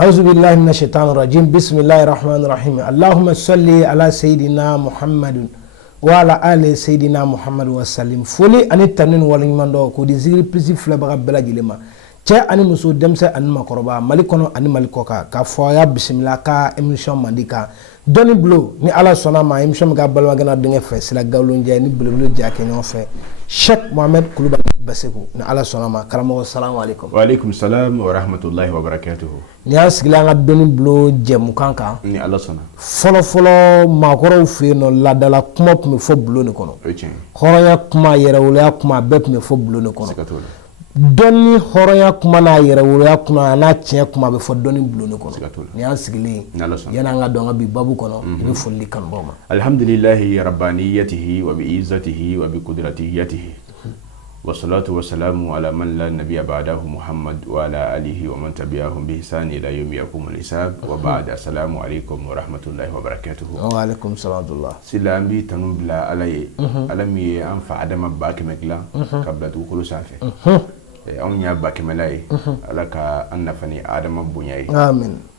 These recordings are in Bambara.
أعوذ بالله من الشيطان الرجيم بسم الله الرحمن الرحيم اللهم صل على سيدنا محمد وعلى آل سيدنا محمد وسلم فولي أني تنين والإيمان كو دي زيري بلسي فلبغا بلا جلما تي أني مسو دمسة أني مقربا مالكونو أني مالكوكا كفايا بسم الله كا إمشان مانديكا دوني بلو ني على سونا ما إمشان مغا بلوا غنا دنگه فسلا غاولون جاي ني بلو بلو جاكي نيو في شك محمد كلوبا بسكو ني على سونا ما كرامو السلام عليكم وعليكم السلام ورحمة الله وبركاته ni an sigila nga doni blo jemu kanka ni Allah sona folo makoro fe no ladala kuma me fo blo ni kono horoya kuma yerawula kuma bet me fo blo ni kono doni horoya kuma na yerawula kuma na tiya kuma be fo doni blo ni kono ni an sigile yana nga donga bi babu kono be fo li kan boma alhamdulillahi rabbaniyatihi wa bi izzatihi wa bi qudratiyatihi والصلاة والسلام على من لا نبي بعده محمد وعلى آله ومن تبعهم بإحسان إلى يوم يقوم الحساب وبعد السلام عليكم ورحمة الله وبركاته. وعليكم السلام ورحمة الله. سلام بي تنبلا علي علمي أنفع عدم باك مكلا قبل تقول سافة. أني باك ملاي علىك أن فني عدم بنياي. آمين.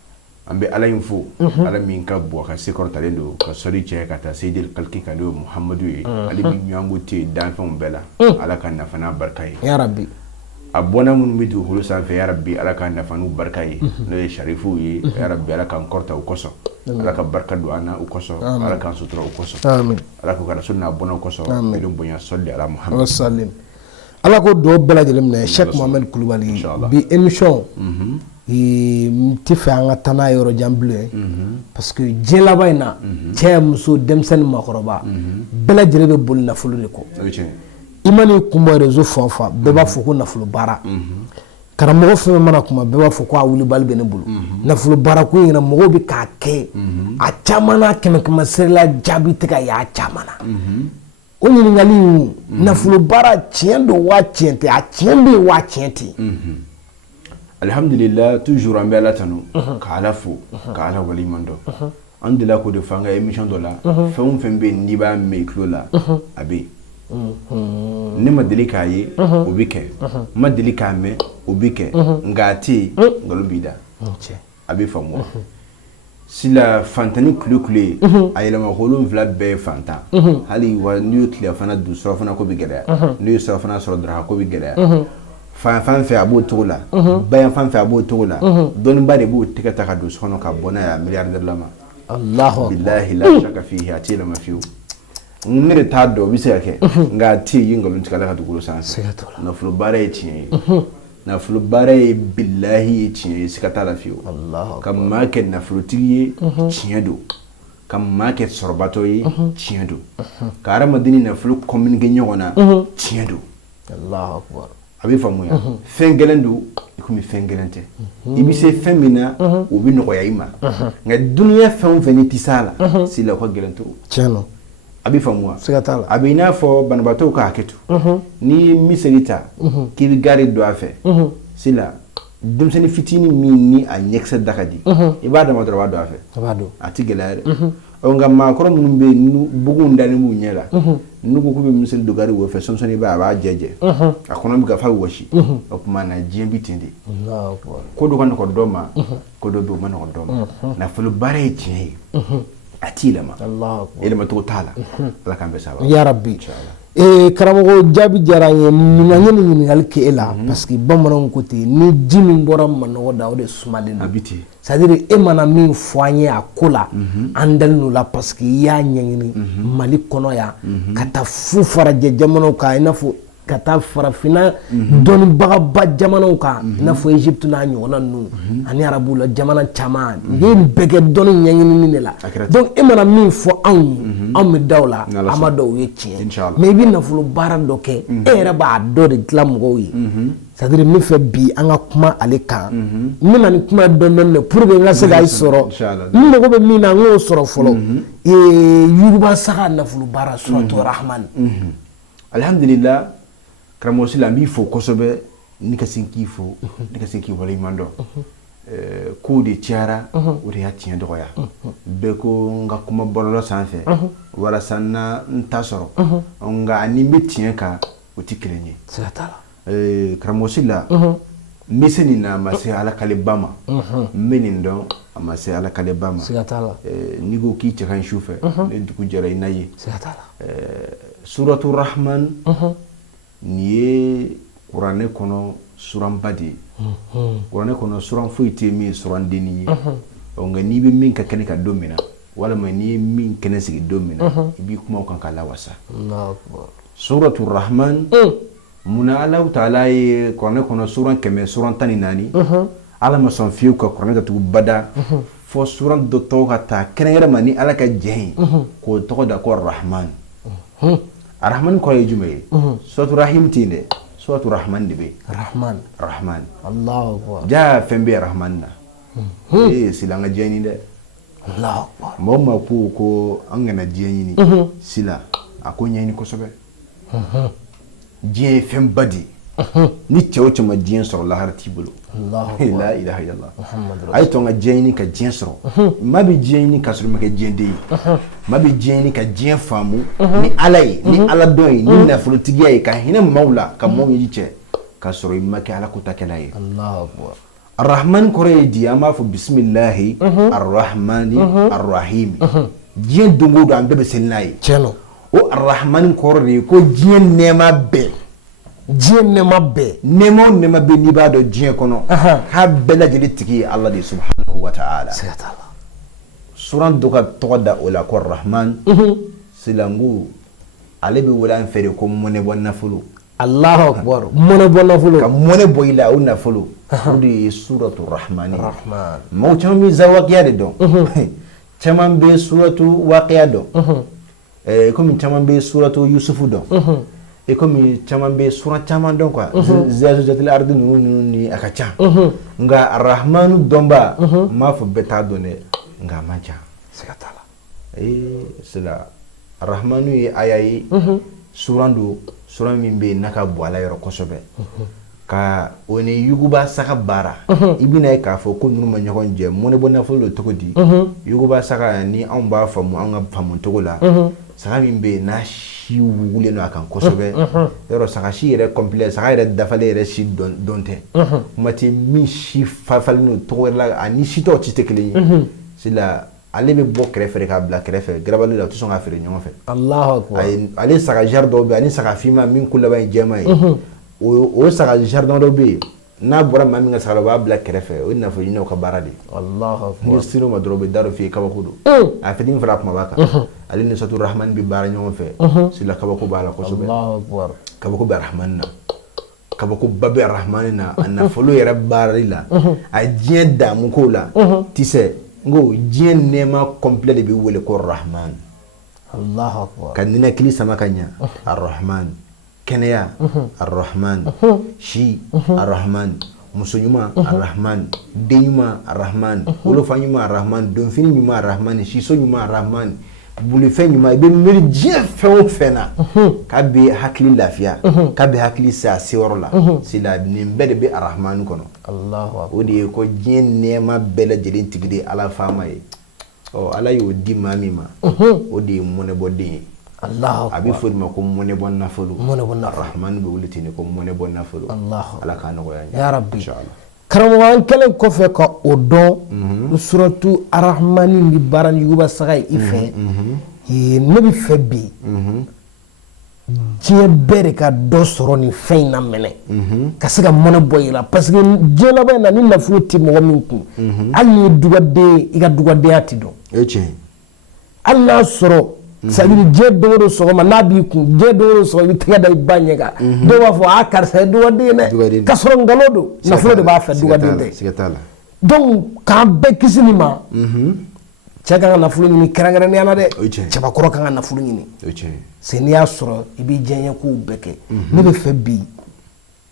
ambe ala info ala min ka bo ka sekor talendo ka sori che ka ta sayyidil kalki ka do muhammadu ali bin yango te dan fon bela ala kan nafana barkai ya rabbi abona mun bidu hulu sa fe ya rabbi ala kan nafanu barkai no sharifu yi ya rabbi ala kan korta ukoso ala ka barka do ana ukoso ala kan sutura ukoso amin ala ko kana sunna bona ukoso bidu bonya solli ala muhammad sallim ala ko do bela jelim ne Cheikh Mohamed Coulibaly bi émission ti fe an ka tana yoro jamble parce que jela bayna cɛ muso denmisɛnnin makɔrɔba bɛɛ lajɛlen bɛ boli nafolo de kɔ imani kuma réseau fan fan bɛɛ b'a fɔ ko nafolo baara karamɔgɔ fɛn mana kuma bɛɛ b'a fɔ ko a wuli bali bɛ ne bolo nafolo baara ko yɛrɛ mɔgɔw bɛ k'a kɛ a caman na kɛmɛ serila jaabi tɛ ka y'a caman na o ɲininkali nafolo baara tiɲɛ don wa tiɲɛ tɛ a tiɲɛ bɛ wa tiɲɛ tɛ alhamdulillah toujours an bɛ ala tanu ka ala fo ka ala waliman dɔ an delila k'o de fɔ an ka émission dɔ la fɛn o fɛn bɛ yen n'i b'a mɛn i tulo la a bɛ yen ne ma deli k'a ye o bɛ kɛ n ma deli k'a mɛn o bɛ kɛ nka a tɛ yen nkalon b'i da a bɛ faamu wa sila fantani kule a yɛlɛma ko 7 bɛɛ ye fantan hali wa n'i y'o tilefana dun surafana ko bɛ gɛlɛya n'i ye surafana sɔrɔ dɔrɔn ko bɛ gɛlɛya fan fɛ a b'o cogo la bayan fan fɛ a b'o cogo la dɔnniba de b'o tɛgɛ ta ka don so kɔnɔ ka bɔ n'a ye a milliardaire lama Allahu billahi la shaka fihi a tɛ yɛlɛma fiyewu ne de t'a dɔn o bɛ se ka kɛ nka a tɛ yen nkalon tigɛ ala ka dugukolo sanfɛ nafolo baara ye tiɲɛ ye nafolo baara ye billahi ye tiɲɛ ye siga t'a la fiyewu ka maa kɛ nafolotigi ye tiɲɛ don ka maa kɛ sɔrɔbatɔ ye tiɲɛ don ka hadamaden ni nafolo communiquer ɲɔgɔn na tiɲɛ don Allahu akbar a bɛ faamu ya fɛn gɛlɛn don i komi fɛn gɛlɛn tɛ i bɛ se fɛn min na o bɛ nɔgɔya i ma nka duniya fɛn o fɛn n'i tɛ s'a la si la o ka gɛlɛn to tiɲɛ don a bɛ faamu wa siga t'a la a bɛ i n'a fɔ banabaatɔw ka hakɛ to n'i ye miseli ta k'i bɛ gari don a fɛ si la denmisɛnnin fitinin min ni a ɲɛkisɛ da ka di i b'a dama dɔrɔn a b'a don a fɛ a tɛ gɛlɛya dɛ nka maakɔrɔ minnu bɛ yen bugun dalen b'u ɲɛ la n'u ko k'u bɛ miseli don gari wo fɛ sɔnsɔnni b'a a b'a jɛjɛ a kɔnɔ bɛ ka fa wɔsi o tuma na diɲɛ bɛ ten de ko dɔ ka nɔgɔ dɔ ma ko dɔ bɛ yen o ma nɔgɔ dɔ ma nafolo baara ye tiɲɛ ye a t'i yɛlɛma yɛlɛmacogo t'a la ala k'an bɛɛ saba ya rabbi karamɔgɔ jaabi diyara an ye ɲininkali ni ɲininkali kɛ e la parce que bamananw ko ten ni ji min bɔra manɔgɔ da o de sumalen don c'est à dire e mana min fɔ an ye a ko la an dalen don la parce que i y'a ɲɛɲini mali kɔnɔ yan ka taa fu farajɛ jamanaw kan i n'a fɔ ka taa farafinna dɔnnibagaba jamanaw kan i n'a fɔ Egypte n'a ɲɔgɔnna ninnu ani arabuw la jamana caman i ye nin bɛɛ kɛ dɔnni ɲɛɲinini de la donc e mana min fɔ anw ye anw bɛ da o la an ma dɔn o ye tiɲɛ mais i bɛ nafolo baara dɔ kɛ e yɛrɛ b'a dɔ de dilan mɔgɔw ye c'est à dire min fɛ bi an ka kuma ale kan n bɛna nin kuma dɔɔni de pour que n ka se k'a sɔrɔ n mago bɛ min na n k'o sɔrɔ fɔlɔ yuguba saga nafolo baara suratu rahman alhamdulillah karamɔgɔ sila n b'i fo kosɛbɛ ni ka sin k'i fo ni ka sin k'i waleɲuman dɔn kow de cayara o de y'a tiɲɛ dɔgɔya bɛɛ ko n ka kuma bɔlɔlɔ sanfɛ walasa n ta sɔrɔ nka ni n bɛ tiɲɛ kan o tɛ kelen ye karamɔgɔ sila miseni na ma se ala kale bama menin don ma se ala kale bama sigatala ni go ki ci kan shufe ne duku jara inayi sigatala suratul rahman ni qur'ane kono suran badi qur'ane kono suran fuite mi suran deni o nga ni be min ka kene ka domina wala ma ni min kene sigi domina ibi kuma kan kala wasa Allahu akbar suratul rahman muna Allah ta'ala ye qur'ane kono suran keme suran tani nani ala ma son fiu ko qur'ane ka tu bada fo suran do to ka ta kene yara mani ala ka jehin ko to da ko rahman rahman ko ye jume suratul rahim tinde suratul rahman dibe rahman Allahu akbar ja fembe rahman na silanga jeni de Allahu akbar momma ko angana jeni ni sila akonya ni ko sobe je fem badi ni cewo ma jien soro la harti bulu Allahu akbar la ilaha illallah ay to nga jeni ka jien soro mabi jeni ka soro ka jende mabi jeni ka jien famu ni alay ni ala doy ni na fulutigiya ka hina maula ka mo yi ce ka soro makka ala ko takelaye Allahu akbar الرحمن كوري دياما فو بسم الله الرحمن الرحيم جين دونغو دو امبي بسناي تشنو او الرحمن كوري كو جين نيما بي نيما بي نيبا دو جين كونو ها بلا جلي تيكي الله دي سبحانه وتعالى سيتالا سوران دوكا تودا ولا كو الرحمن سيلانغو علي بي ولا انفري كو موني بون نفلو Allahu akbar mone bona fulo ka mone boyla o na fulo udi suratul rahman mo chami zawaqiya de don chaman be suratu waqiya don comme chaman be suratu yusuf don e comme chaman be surat chaman don quoi zazatul ardi ni akacha nga arrahmanu domba ma fu beta donné nga mancha sikatala sila arrahmanu yi ayayi surandu suran min be naka boala yoro kosobe ka oni yuguba saka bara ibina ka fo ko numa nyagon je mone bona fo lo tokodi yuguba saka ni an ba famu an famu togola saka min be na shi wule no akan kosobe yoro saka shi yere complet saka yere dafale yere shi donte mati mi shi fafal no togola ani shi to titekeli sila ale be bo krefere ka bla krefere grabalu la tuson afere nyon fe Allahu akbar ale saka jardo be ani saka fima min kula ba jema o saka jardo do be na bora mami nga saka ba bla krefere o na fo yino ka barade Allahu akbar ni sino ma drobe daro fi ka bakudo afedin fra ma baka ale ni satu rahman bi bara nyon fe sila ka bako bala ko sobe Allahu akbar ka bako ba rahman na ka bako babe rahman na na folo yera barila a jien da mu ko la tise ngo jien nema complet de bi wole ko rahman Allahu akbar kanina kili sama kanya arrahman kenya arrahman shi arrahman musonyuma arrahman denyuma arrahman wolofanyuma arrahman donfininyuma arrahman shi sonyuma arrahman bulifenyuma be meri jien fewo fena kabe hakli lafia kabe hakli sa siworla sila nimbe de be arrahman kono Allahu akbar odi ko jien nema bela jelin tigide ala fama e o ala yo di mamima odi mone bodde Allahu akbar abi fodma ko mone bonna fulu mone bonna arrahman be wulitini ko mone bonna fulu Allahu ala kana ko ya rabbi inshallah karamogan kelen ko fe ka odon suratu arrahmani ni baran yuba sagay ife nabi febi diɲɛ bɛɛ de ka dɔ sɔrɔ nin fɛn in na mɛnɛ ka se ka mɔnɛ bɔ i la parce que diɲɛ laban in na ni nafolo tɛ mɔgɔ min kun hali ni ye dugaden i ka dugadenya tɛ dɔn hali n'a sɔrɔ c'est-à-dire diɲɛ don o don sɔgɔma n'a b'i kun diɲɛ don o don sɔgɔma i bɛ tɛgɛ da i ba ɲɛ kan dɔw b'a fɔ a karisa ye dugaden ye dɛ ka sɔrɔ nkalon don nafolo de b'a fɛ dugaden tɛ donc k'an bɛɛ kisi nin ma cɛ kan ka nafolo ɲini kɛrɛnkɛrɛnnenya la dɛ cɛbakɔrɔ kan ka nafolo ɲini c'est n'i y'a sɔrɔ i b'i diɲɛ kow bɛɛ kɛ ne bɛ fɛ bi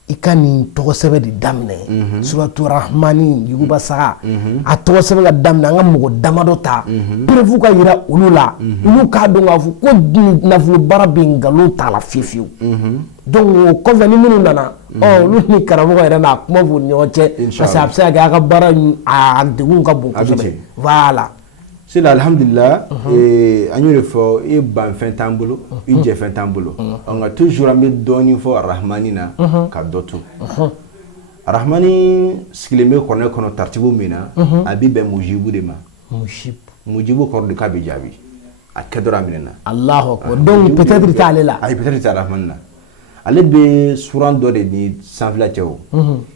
i ka nin tɔgɔ sɛbɛn de daminɛ suratu rahmani yuguba saga a tɔgɔ sɛbɛn ka daminɛ an ka mɔgɔ damadɔ ta perefu ka yira olu la olu k'a dɔn k'a fɔ ko nafolo baara bɛ nkalon t'a la fiyewu fiyewu donc o kɔfɛ ni minnu nana olu ni karamɔgɔ yɛrɛ n'a kuma f'u ni ɲɔgɔn cɛ parce que a bɛ se ka kɛ a ka baara a degun ka bon kosɛbɛ voilà. C'est alhamdulillah an y'o de fɔ i ban fɛn t'an bolo i jɛ fɛn t'an bolo nka toujours an bɛ dɔɔnin fɔ arahmani na ka dɔ to Rahmani skileme kono tartibu mina abi be mujibu de ma mujibu ko de kabi jabi akadora minna Allahu akbar donc peut-être ta'ala ay peut-être ta Rahmanna ale be suran do de ni sanfla cew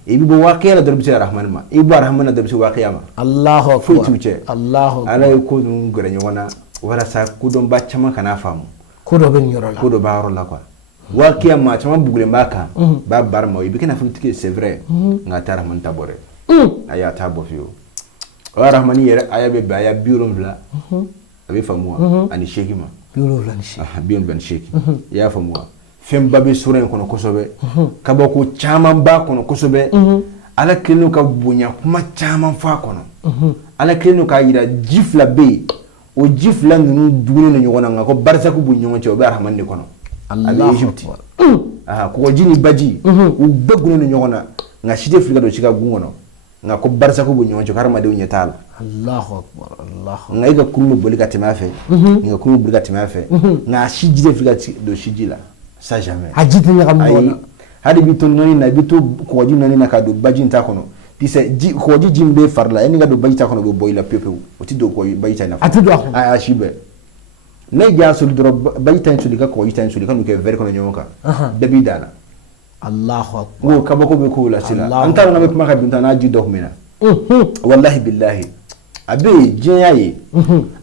e bi bo waqiya do bi Rahman ma e bo Rahman do bi waqiya ma Allahu akbar Allahu ala ko dum gore nyona wala sa ku don ba chama kana famu ko do ben yoro la ko do ba ro la quoi waqiya ma chama bugule mbaka ba bar mo ibi kana futi c'est vrai nga ta Rahman tabore aya ta bo fiyo wa Rahmani yere aya be ba ya biurum bla abi famu ani shekima biurum bla ni sheki biurum bla ni sheki ya famu femba be sura en kono kosobe kabako chaman ba kono kosobe ala kenu ka bunya kuma chaman fa kono ala kenu ka yira jifla be o jifla nunu dugune no nyona ngako barsa ku bunya mo chobe Rahman ne kono Allah Egypt ko jini baji u begune no nyona nga shite Afrika do chika gungono ngako barsa ku bunya mo chokar ma de unyetala Allahu akbar Allahu nga iga kumu bolika timafe nga kumu bolika timafe nga shijide Afrika do shijila ça jamais hajiti ngam hadi biton noni na bito ko jin noni na ka do bajin ta kono dise ko jimbe farla eni ga do bajin ta kono bo boyla pepe o ti do ko bajin ta na ati do a shibe ne ja so do bajin ta so dika ko yitan so dika no ke ver kono nyoka dabi dana Allahu akbar wo kabako be ko la sila anta na me kuma ka binta na ji do mina wallahi billahi abe jenyaye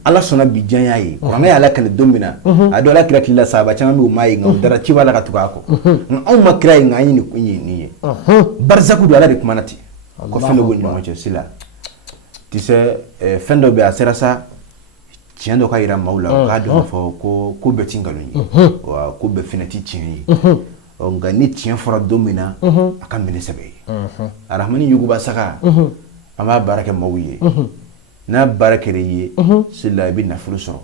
ala sona bi jenyaye ko na ala kale domina ado ala kira kila saba chama mi umai ngam dara ci wala katukako on ma kira ngani ni kunyi ni barzaku do ala de kumanati ko fendo go nyoma che sila tise fendo be asera sa tiendo ka ira maula ka do fo ko betinga ni wa ko be finati tieni on gani tien fora domina aka minisebe arahmani yugo basaka ama baraka mawiye na barakere ye sila bi nafulu soro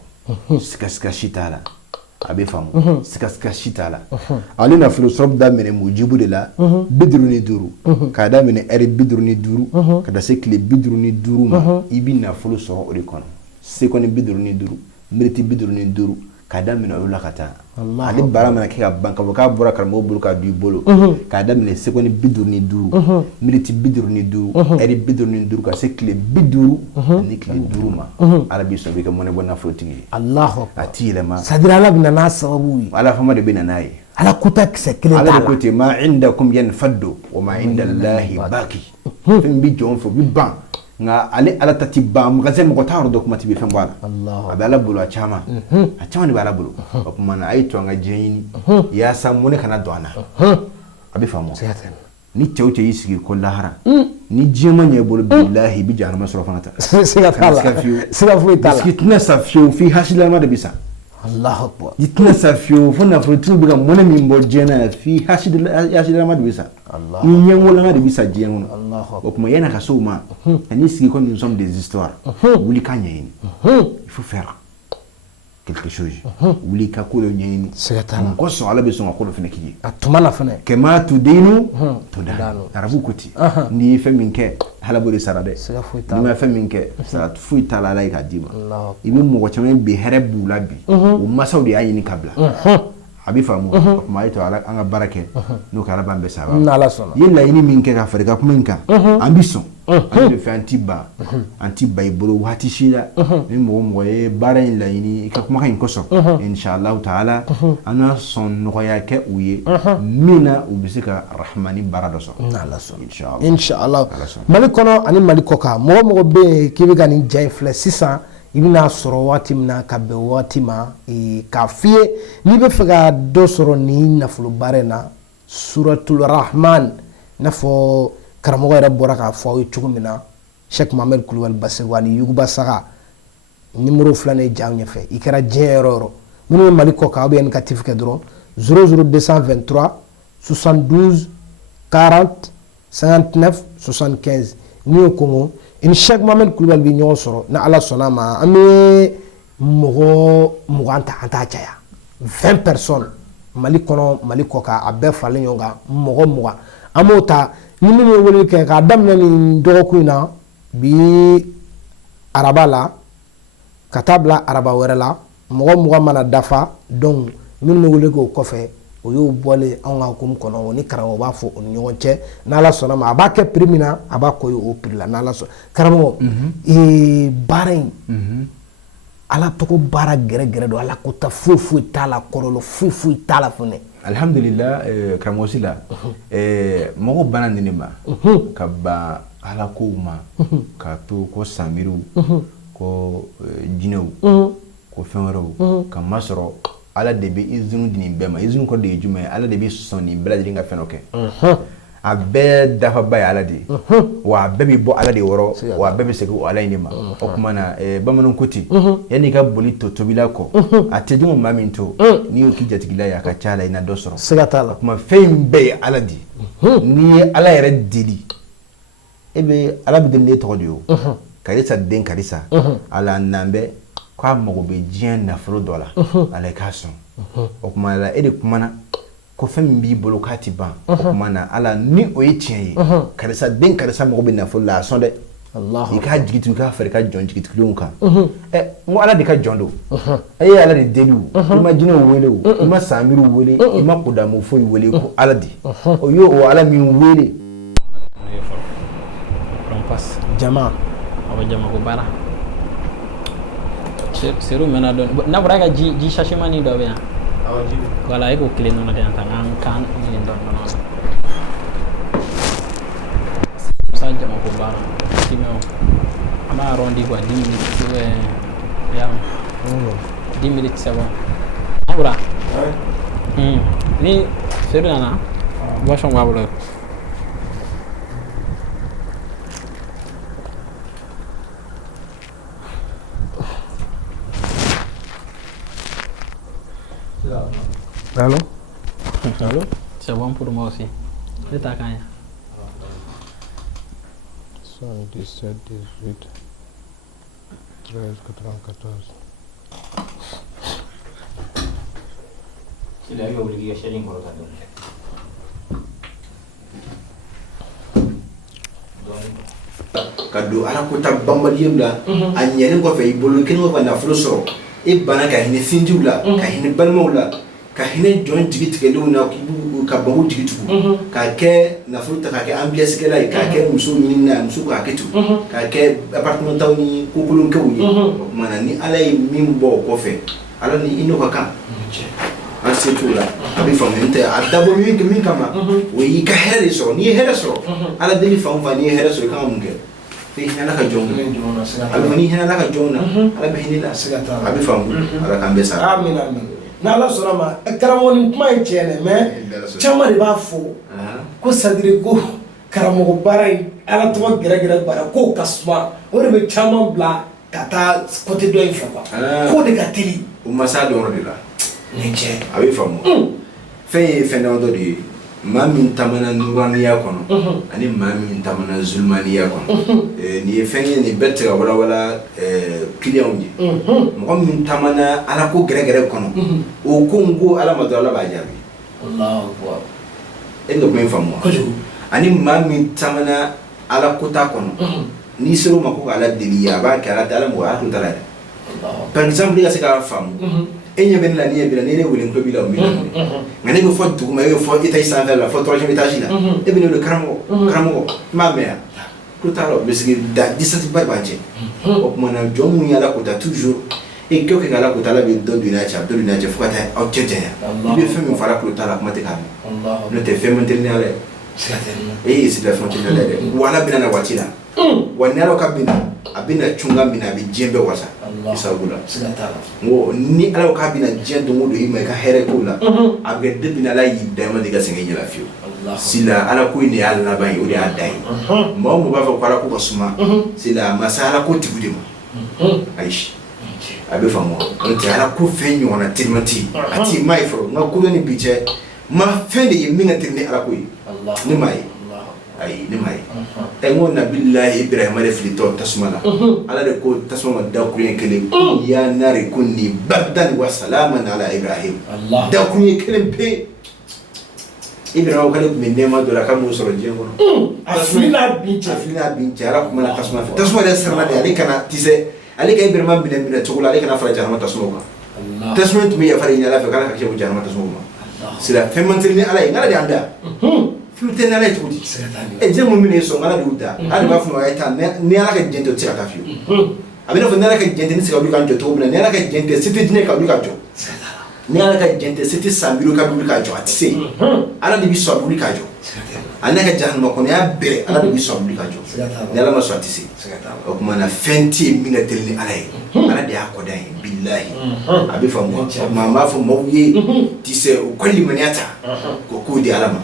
sika shitala abi famu sika shitala ali nafulu soro da mene mujibu de la bidruni duru ka da mene eri bidruni duru ka da sekle bidruni duru ma ibi nafulu soro ori kono sekoni bidruni duru miriti bidruni duru ka da mene ola kata ali bara mana ke banka ka bora karmo bulu ka du bolo ka da mene sekoni bidruni duru miriti bidruni duru eri bidruni duru ka sekle biduru ni kle duru ma arabi so be ka mone bona fotigi Allahu atile ma sadira ala bina na sababu ala fama de bina nayi ala kutak sekle ala kote ma indakum yanfaddu wa ma inda Allahi baqi fim bi jon fo bi ban nga ale ala tati ba magaze mo ta ro dokumenti be fen bala Allah abala bulu a chama ni bala bulu o kuma na ai to nga jeni ya sam mun kana do ana abi famo ni tewte yisigi ko lahara ni jema nye bulu billahi bi jana masro fanata siga fu tala skitna safiu fi hasila ma de bisa Allahu akbar jitna safiu fona frutu biga mun mi mbo jena fi hasila ma de bisa Allah ni nyengola ma de bisa jengono o kuma yana ka so ma ni sigi ko nous sommes des histoires wuli ka nyeni il faut faire quelque chose wuli ka ko nyeni segatana ko so ala be so ko do fene kiji atumana fene kema tu dinu to dano arabu kuti ni fe minke hala bori sarade ni ma fe minke sa fu itala la ka diba ibi mo ko chama bi herebu labi o masaudi ayini kabla abi famu kuma ito ala anga barake no kala bambe saba nala sona yilla ini minke ka farika kuma inka ambition ande fe antiba ibolo wati shida ni mo ye bara in la ini ka kuma kan koso inshallah taala ana son no ya ke uye mina ubisika rahmani barado so nala sona inshallah malikono ani malikoka mo be kibi gani jay fle 600 ibina soro wati mina ka be wati ma ka fie ni be faga do soro ni nafulu barena suratul rahman nafo karamo era bora ka fo chugumina Sheikh Mohamed Kulwal Basirwani yuguba saga numéro flane jawnya fe ikara jeroro minu maliko ka be en katifike dro 00223 72 40 59 75 ni ko in Sheikh Mohamed Kulwal bi nyo soro na ala sonama ame mogo muganta anta chaya 20 personnes maliko ka abe fale nyonga mogo muga amota ni minu wole ke ka damna ni dokuina bi arabala katabla araba werela mogo muga mana dafa donc minu wole ko kofe o y'o bɔlen anw ka hukumu kɔnɔ o ni karamɔgɔ b'a fɔ o ni ɲɔgɔn cɛ n'Ala sɔnna ma a b'a kɛ prix min na a b'a k'o ye o prix la n'Ala sɔnna karamɔgɔ baara in Ala tɔgɔ baara gɛrɛgɛrɛ don Ala ko ta foyi t'a la kɔlɔlɔ foyi t'a la fɛnɛ alhamdulillah karamɔgɔ Sila mɔgɔ bana nin ma ka ban Ala kow ma ka to ko samiriw ko jinɛw ko fɛn wɛrɛw ka masɔrɔ Ala de bɛ izinu di nin bɛɛ ma izinu kɔ de ye jumɛn ye Ala de bɛ sɔn nin bɛɛ lajɛlen ka fɛn dɔ kɛ a bɛɛ dafaba ye Ala de ye wa a bɛɛ bɛ bɔ Ala de wɔrɔ wa a bɛɛ bɛ segin o Ala in de ma o tuma na bamananw ko ten yanni ka boli to tobila kɔ a tɛ jɔn maa min to n'i y'o k'i jatigila ye a ka ca la i na dɔ sɔrɔ siga t'a la o tuma fɛn in bɛɛ ye Ala de ye n'i ye Ala yɛrɛ deli e bɛ Ala bɛ deli n'e tɔgɔ de ye o karisa den karisa Ala n'an bɛ k'a mago bɛ diɲɛ nafolo dɔ la Ala k'a sɔn o tuma la e de kumana ko fɛn min b'i bolo k'a ti ban o tuma na Ala ni o ye tiɲɛ ye karisa den karisa mago bɛ nafolo la a sɔn dɛ i k'a jigitigiw k'a fara i ka jɔn jigitigiw kan n ko Ala de ka jɔn don e ye Ala de deli o i ma jinɛw wele o i ma saamiriw wele i ma kodamu foyi wele ko Ala de o y'o o Ala min wele jama ko baara seru mena don na bora ka ji shashimani do be ya wala eko kile no na de anta kan ni don no sa jama ko baara timeo ama rondi kwa 10 minutes ya 10 minutes c'est bon abura ni seru na boisson wa bolo Allô? Allô? C'est bon pour moi aussi. C'est ta cagne. 77, 18, 13, 94. Il a eu obligation de faire ka do Ala ko ta bambaliyem la a ɲɛnen kɔfɛ i bolo kelen ko ka nafolo sɔrɔ e bana ka hinɛ sinjiw la ka hinɛ balimaw la ka hinɛ jɔn jigi tigɛlenw na ka bagu jigi tugu ka kɛ nafolo ta ka kɛ ambiasikɛla ye ka kɛ muso ɲinini na muso k'a kɛ tugu ka kɛ appartementaw ni kokolonkɛw ye o tuma na ni Ala ye min bɔ o kɔfɛ Ala ni i n'o ka kan an se t'o la a bɛ faamu n tɛ a dabɔ min kama o y'i ka hɛrɛ de sɔrɔ n'i ye hɛrɛ sɔrɔ Ala deli fan o fan n'i ye hɛrɛ sɔrɔ i kan ka mun kɛ f'i hinɛ Ala ka jɔnw na a bɛ fɔ n'i hinɛ Ala ka jɔnw na Ala bɛ hinɛ la a bɛ faamu Ala k'an bɛɛ sara amin n'Ala sɔnna ma karamɔgɔ nin kuma ye tiɲɛ dɛ mais caman de b'a fɔ ko sadiri ko karamɔgɔ baara in Ala tɔgɔ gɛrɛgɛrɛ baara k'o ka suma o de bɛ caman bila ka taa côté dɔ in fɛ quoi k'o de ka teli o masa dɔrɔn de la nin cɛ a bɛ faamu fɛn ye fɛn damadɔ de ye maa min tamana nuraniya kɔnɔ ani maa min tamana zulmaniya kɔnɔ nin ye fɛn ye nin bɛɛ tɛ ka walawala clients ye mɔgɔ min tamana Ala ko gɛrɛgɛrɛ kɔnɔ o ko n ko Ala ma dɔrɔn Ala b'a jaabi e bɛ kuma in faamu wa ani maa min tamana Ala ko t'a kɔnɔ n'i sera o ma ko k'Ala deli a b'a kɛ Ala tɛ Ala mɔgɔ a tun t'a la yɛrɛ par exemple i ka se k'a faamu e ɲɛ bɛ ne la n'i ye bi la ni ne wele n tulo b'i la o b'i la nka ne bɛ fɔ duguma e bɛ fɔ étage sanfɛ la fɔ 3e étage la e bɛ ne wele karamɔgɔ n b'a mɛn yan tulo t'a la o parce que distance ba de b'an cɛ o tuma na jɔn minnu ye Ala ko ta toujours e kɛ o kɛ Ala ko ta Ala bɛ dɔ don i n'a cɛ a bɛ dɔ don i n'a cɛ fo ka taa aw cɛ janya i bɛ fɛn min fɔ Ala kulo t'a la kuma tɛ k'a mɛn n'o tɛ fɛn man teli ni Ala ye e ye situation tɛ ni Ala ye dɛ wa Ala bɛna na waati la wa ni Ala ka bɛna a bɛna cunga min na a bɛ diɲɛ bɛɛ wasa i sababu la n ko ni Ala k'a bɛna diɲɛ don o don i ma i ka hɛrɛ k'o la a bɛ kɛ depuis ni Ala y'i da i ma deli ka sɛgɛn i ɲɛ la fiyewu sila Ala ko in de y'a laban ye o de y'a da ye maa o maa b'a fɔ ko Ala ko ka suma sila a ma se Ala ko tigiw de ma ayi a bɛ faamu wa n'o tɛ Ala ko fɛn ɲɔgɔnna teliman tɛ yen a t'i ma ye fɔlɔ n ka ko dɔ ni bi cɛ ma fɛn de ye min ka teli ni Ala ko ye ne m'a ye ayi ne m'a ye n ko nabilahi Ibrahima de filitɔ tasuma la Ala de ko tasuma ma dakuru ɲɛ kelen ya nari kunni bardan wa salaman ala Ibrahim dakuru ɲɛ kelen pe Ibrahima k'ale tun bɛ nɛɛma dɔ la k'a m'o sɔrɔ diɲɛ kɔnɔ a fili n'a bin cɛ Ala tun bɛna tasuma fɛ tasuma yɛrɛ siranna de ale kana tisɛ ale ka Ibrahima minɛ cogo la ale kana fara jahanama tasuma kan tasuma tun bɛ yafa de ɲini Ala fɛ k'Ala ka kisi o jahanama tasuma ma sira femantirni ala ngala di anda fimte na lay tudi e jemu mine so ngala di uta ala ba fu ay tan ne ala ka jento tira ka fiu abina fu ne ala ka jente ni sika bi kan joto bina ne ala ka jente siti dine ka bi ka jo ne ala ka jente siti sambiru ka bi ka jo atise ala di bi so bi ka jo ana ka jahannama ko ne ya bere ala di bi so bi ka jo ne ala ma so atise o kuma na fenti minga telni ala yi ala di akoda yi billahi abi fa mo ma fa mawye tise o kulli maniata ko ko di alama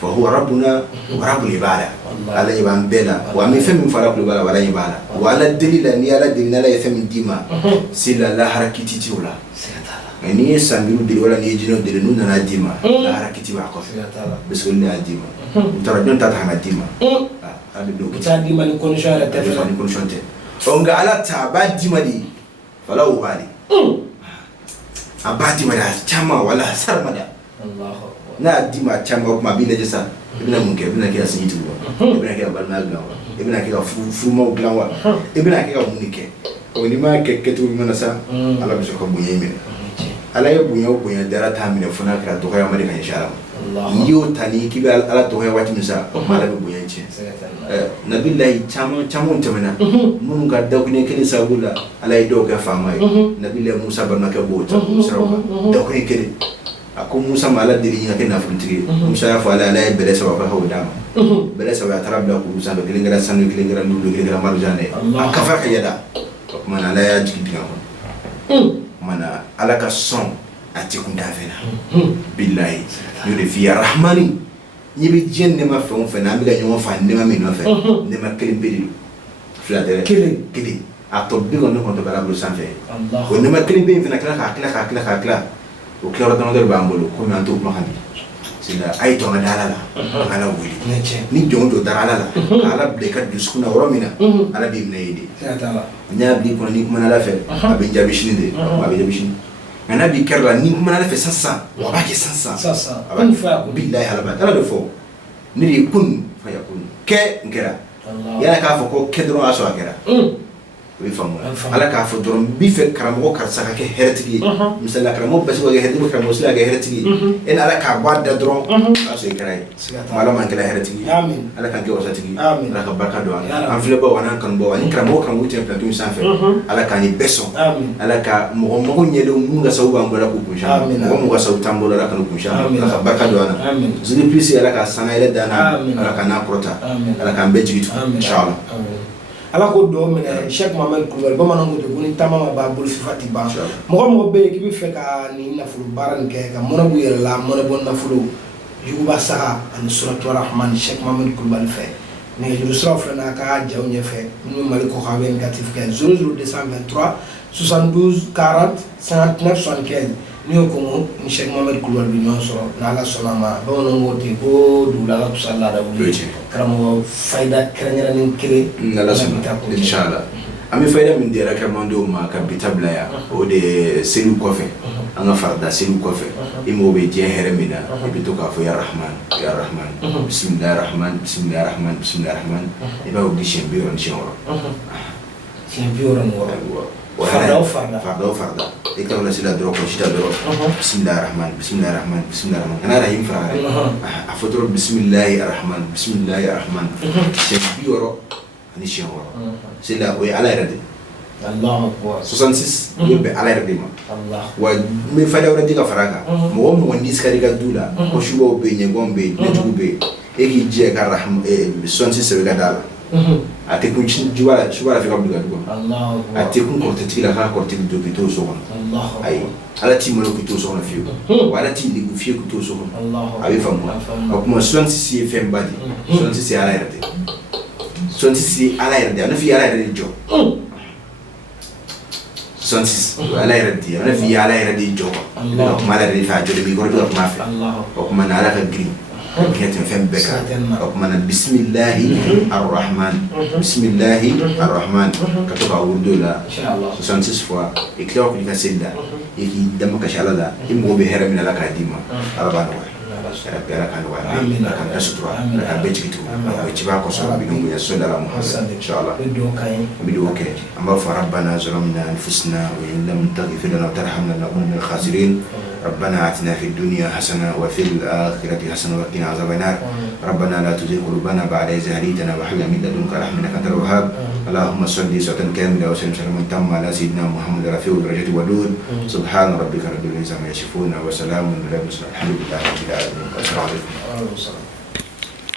fa huwa rabbuna wa rabbul ibada ala yiban bela wa min fami fara kulli bala wala yibala wala dalila ni ala dalila la yafami dima sila la harakiti tiula ni sangiru dili wala ni jino dili nuna na dima la harakiti wa ko bismillah dima tara don ta hana dima abi do ta dima ni condition la tefela ni condition te onga ala ta ba dima di fala ubali abati mada chama wala sarmada Allahu na dima chama kuma bi lejesa ibina munke ibina ke asinyitu ibina ke balma gawa ibina ke fu mo glawa ibina ke munike oni ma ke ketu mana sa ala biso ko bunyeme ala ye bunya dara ta mine funa kra to ya mari kan inshallah yo tani ki ga ala to ya wati misa mala be bunya ce nabillahi chama tamana mun ga da kune kene sabula ala ye do ga fama nabillahi musa barna ka bota sarauka da kune kene ako musa mala diri nya kena funtiri musa ya fala ala ye bere sababa ha wadama bere sababa tarabla ko musa be kelingara sanu kelingara ndu kelingara marjane akafa ka yada kuma ala ya jigidinga mana ala ka son ati kun davena billahi yuri fi rahmani yibi jenne ma fe on fe na biga nyon fa ne ma me no fe ne ma kelim bedi fladere kili ato bigo no konto bala bulu sanfe allah ko ne ma kelim bedi fina kala o klaro tan der bambolo ko mi anto ma khandi sila ay to ngadala ala wuli ni jonjo darala ala bleka duskuna romina ala bi mnayidi nya bi ko ni kuma ala fe abi jabi shinide abi jabi shin ana bi kerla ni kuma ala fe sassa wa ba ke sassa kun fa billahi halaba ala do fo ni kun fa yakun ke ngera ya ka fo ko kedro aso akera wi famu ala ka fo doron bi fe karamo karsa ka ke heretigi misala karamo basi wa heretigi karamo sila ga heretigi en ala ka badda doron aso ikrai mala man kala heretigi amin ala kan ke wasatigi ala ka barka do an file ba wana kan bo ani karamo kan wuti en plateau sanfe ala ka ni beso ala ka mo nyele munga sauba ngola ku kunsha mo ga sau tambo ala kan kunsha ala ka barka do ana zuri plisi ala ka sana ile dana ala ka na prota ala ka beji gitu inshallah ala ko do mena Cheikh Mohamed Kulibali bamanango de boni tamama ba bol fati ba mo be ki bi fe ka ni nafulu baran ke ka mona bu yere la mona bon nafulu yuba saha an suratu rahman Cheikh Mohamed Kulibali fe ne juru sura fa na ka jaw nye fe ni mali ko xawen negatif ke 00223 72 40 59 75 ni ko mo ni Cheikh Mohamed Kulibali bi non so na la sonama bamanango te bo du la ko sala da wuli karamo fayda kranyara ni kire nala inshallah ami fayda min dira kamando ma ka bitabla ya o de selu kofe anga farda selu kofe imo be je heremina e bito ka fo ya rahman bismillahir rahman iba o di shembiron woro farda ikta wala sila dro ko shita dro bismillahir rahman ana rahim farare afotro bismillahir rahman shembiro ani sheworo sila o ala irade Allahu akbar 66 be ala irade ma Allah wa me fada wala diga faraka mo ni skari ga dula ko shubo be nyegombe netube eki je ka rahman 66 ga dala ate kun jiwala shubara fi kabdu gadu Allah ate kun ko tetila ka ko tetila do bito so on Allah ay ala ti mo ko to so on fi wala ti li fi ko to so on Allah abi famu akuma 66 FM badi 66 ala irade 66 ala irade ana fi ala irade jo 66 ala irade ana fi ala irade jo Allah kuma ala irade fa jo de mi ko do ma fi Allah akuma na ala ka green كاتم فهم بكا وكمان بسم الله الرحمن كتب أقول لا سانسيس فوا إكلاه كل كسيدا يكي دمك شالا لا يمو بهرم من الأكاديمية أربعة بيرا كانوا كان كسروا كان بيجيتوا ويجيبها كسروا بينهم يسون على محمد إن شاء الله بدو كي أما فربنا ظلمنا أنفسنا وإن لم تغفر لنا وترحمنا لنكون من الخاسرين ربنا آتنا في الدنيا حسنة وفي الآخرة حسنة وقنا عذاب النار ربنا لا تزغ قلوبنا بعد إذ هديتنا وهب لنا من لدنك رحمة إنك أنت الوهاب اللهم صل صلاة كاملة وسلم سلاما تاما على سيدنا محمد رفيع الدرجات والنور سبحان ربك رب العزة عما يصفون وسلام على المرسلين الحمد لله رب العالمين. السلام عليكم.